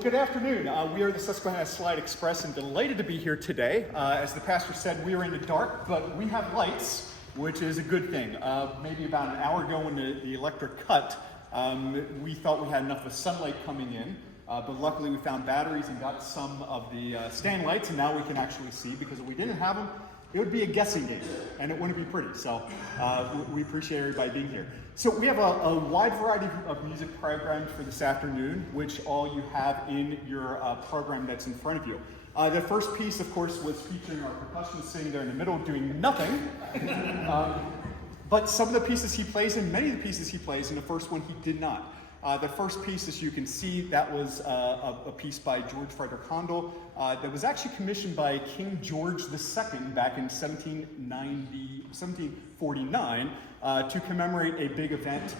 Well, good afternoon. We are the Susquehanna Slide Express and delighted to be here today. As the pastor said, we are in the dark, but we have lights, which is a good thing. Maybe about an hour ago when the electric cut, we thought we had enough of sunlight coming in, but luckily we found batteries and got some of the stand lights, and now we can actually see, because if we didn't have them, it would be a guessing game, and it wouldn't be pretty. So we appreciate everybody being here. So we have a wide variety of music programs for this afternoon, which all you have in your program that's in front of you. The first piece, of course, was featuring our percussionist sitting there in the middle doing nothing. But some of the pieces he plays, and many of the pieces he plays, in the first one he did not. The first piece, as you can see, that was a piece by George Frederick Handel that was actually commissioned by King George II back in 1749 to commemorate a big event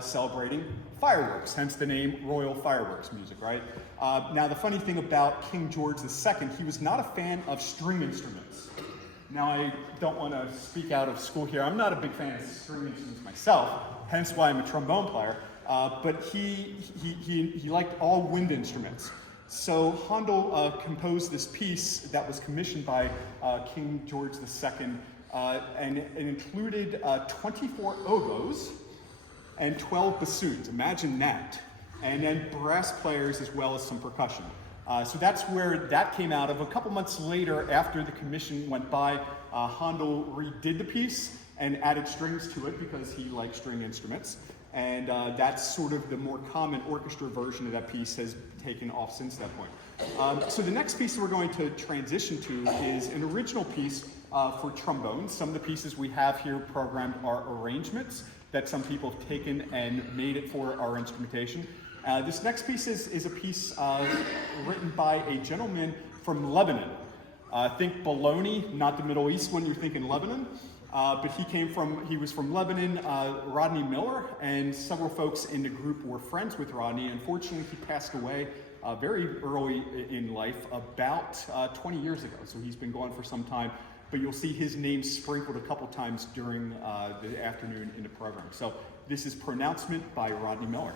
celebrating fireworks, hence the name Royal Fireworks Music, right? Now, the funny thing about King George II, he was not a fan of string instruments. Now, I don't want to speak out of school here. I'm not a big fan of string instruments myself, hence why I'm a trombone player. But he liked all wind instruments. So Handel composed this piece that was commissioned by King George II, and it included 24 oboes and 12 bassoons. Imagine that. And then brass players as well as some percussion. So that's where that came out of. A couple months later, after the commission went by, Handel redid the piece and added strings to it because he liked string instruments. And that's sort of the more common orchestra version of that piece has taken off since that point. So the next piece that we're going to transition to is an original piece for trombone. Some of the pieces we have here programmed are arrangements that some people have taken and made it for our instrumentation. This next piece is a piece written by a gentleman from Lebanon. Think Bologna, not the Middle East when you're thinking Lebanon. But he was from Lebanon, Rodney Miller, and several folks in the group were friends with Rodney. Unfortunately, he passed away very early in life, about 20 years ago. So he's been gone for some time, but you'll see his name sprinkled a couple times during the afternoon in the program. So this is Pronouncement by Rodney Miller.